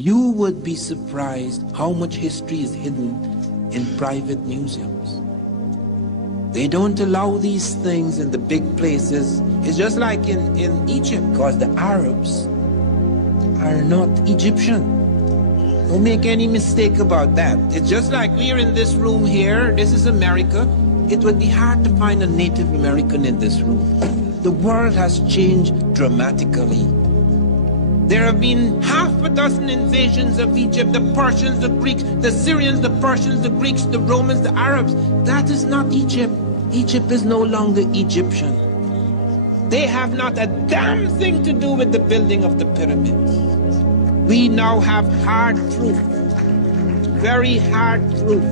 You would be surprised how much history is hidden in private museums. They don't allow these things in the big places. It's just like in Egypt, because the Arabs are not Egyptian. Don't make any mistake about that. It's just like we're in this room here. This is America. It would be hard to find a Native American in this room. The world has changed dramatically. There have been half a dozen invasions of Egypt, the Persians, the Greeks, the Syrians, the Persians, the Greeks, the Romans, the Arabs. That is not Egypt. Egypt is no longer Egyptian. They have not a damn thing to do with the building of the pyramids. We now have hard proof, very hard proof,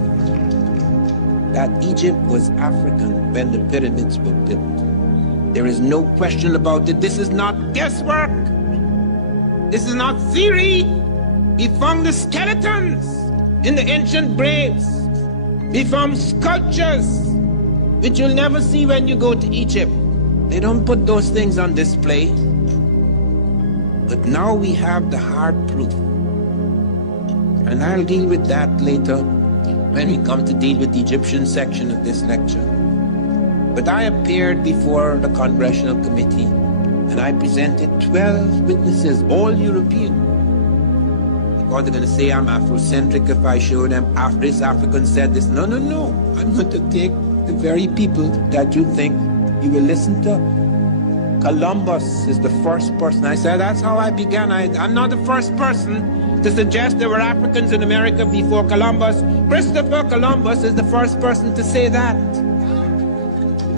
that Egypt was African when the pyramids were built. There is no question about it. This is not guesswork. This is not theory. We found the skeletons in the ancient graves. We found sculptures, which you'll never see when you go to Egypt. They don't put those things on display. But now we have the hard proof. And I'll deal with that later when we come to deal with the Egyptian section of this lecture. But I appeared before the Congressional Committee and I presented 12 witnesses, all European. Because they're going to say I'm Afrocentric if I show them this African said this. No, no, no. I'm going to take the very people that you think you will listen to. Columbus is the first person. I said, that's how I began. I'm not the first person to suggest there were Africans in America before Columbus. Christopher Columbus is the first person to say that.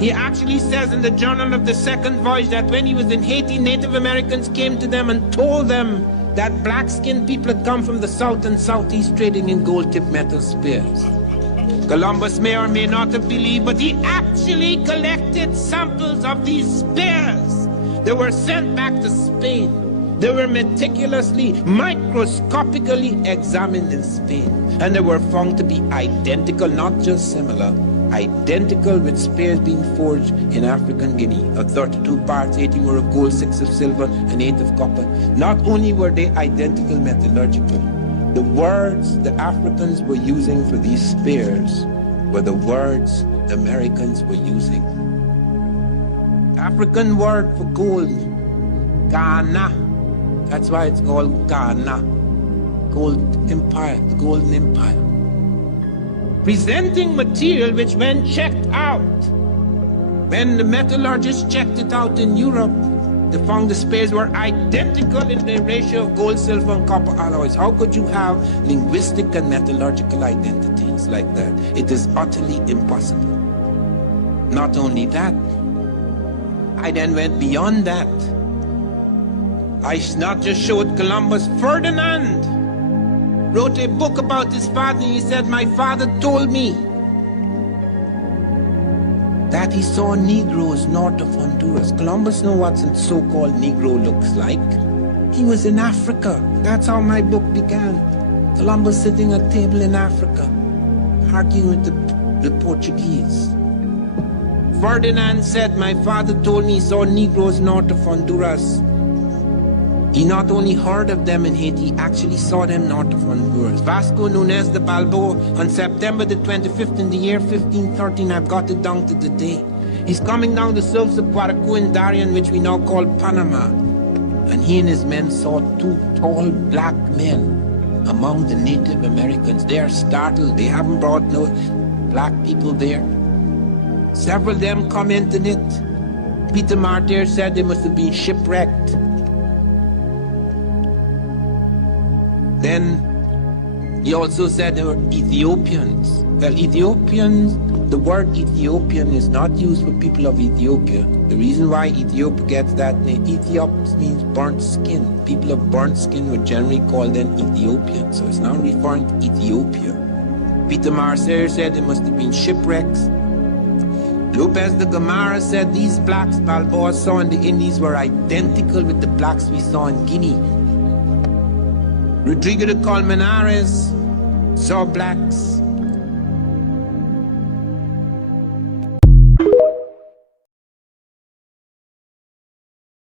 He actually says in the Journal of the Second Voyage that when he was in Haiti, Native Americans came to them and told them that black-skinned people had come from the south and southeast trading in gold-tipped metal spears. Columbus may or may not have believed, but he actually collected samples of these spears. They were sent back to Spain. They were meticulously, microscopically examined in Spain. And they were found to be identical, not just similar, identical with spears being forged in African Guinea. Of 32 parts, 80 were of gold, 6 of silver, and 8 of copper. Not only were they identical metallurgical, the words the Africans were using for these spears were the words the Americans were using. African word for gold, Ghana. That's why it's called Ghana. Gold Empire, the Golden Empire. Presenting material which when checked out, when the metallurgists checked it out in Europe, they found the spears were identical in the ratio of gold, silver, and copper alloys. How could you have linguistic and metallurgical identities like that? It is utterly impossible. Not only that, I then went beyond that. I not just showed Columbus. Ferdinand wrote a book about his father. He said, my father told me that he saw Negroes north of Honduras. Columbus knew what a so-called Negro looks like. He was in Africa. That's how my book began. Columbus sitting at a table in Africa, arguing with the Portuguese. Ferdinand said, my father told me he saw Negroes north of Honduras. He not only heard of them in Haiti, he actually saw them north of Honduras. Vasco Nunez de Balboa, on September the 25th in the year 1513, I've got it down to the day. He's coming down the slopes of Guaracu and Darien, which we now call Panama. And he and his men saw 2 tall black men among the Native Americans. They are startled. They haven't brought no black people there. Several of them commented it. Peter Martyr said they must have been shipwrecked. Then he also said they were Ethiopians. Well, Ethiopians, the word Ethiopian is not used for people of Ethiopia. The reason why Ethiopia gets that name, Ethiops means burnt skin. People of burnt skin would generally call them Ethiopians. So it's now referring to Ethiopia. Peter Martyr said they must have been shipwrecks. Lopez de Gomara said these blacks Balboa saw in the Indies were identical with the blacks we saw in Guinea. Rodrigo de Colmenares saw blacks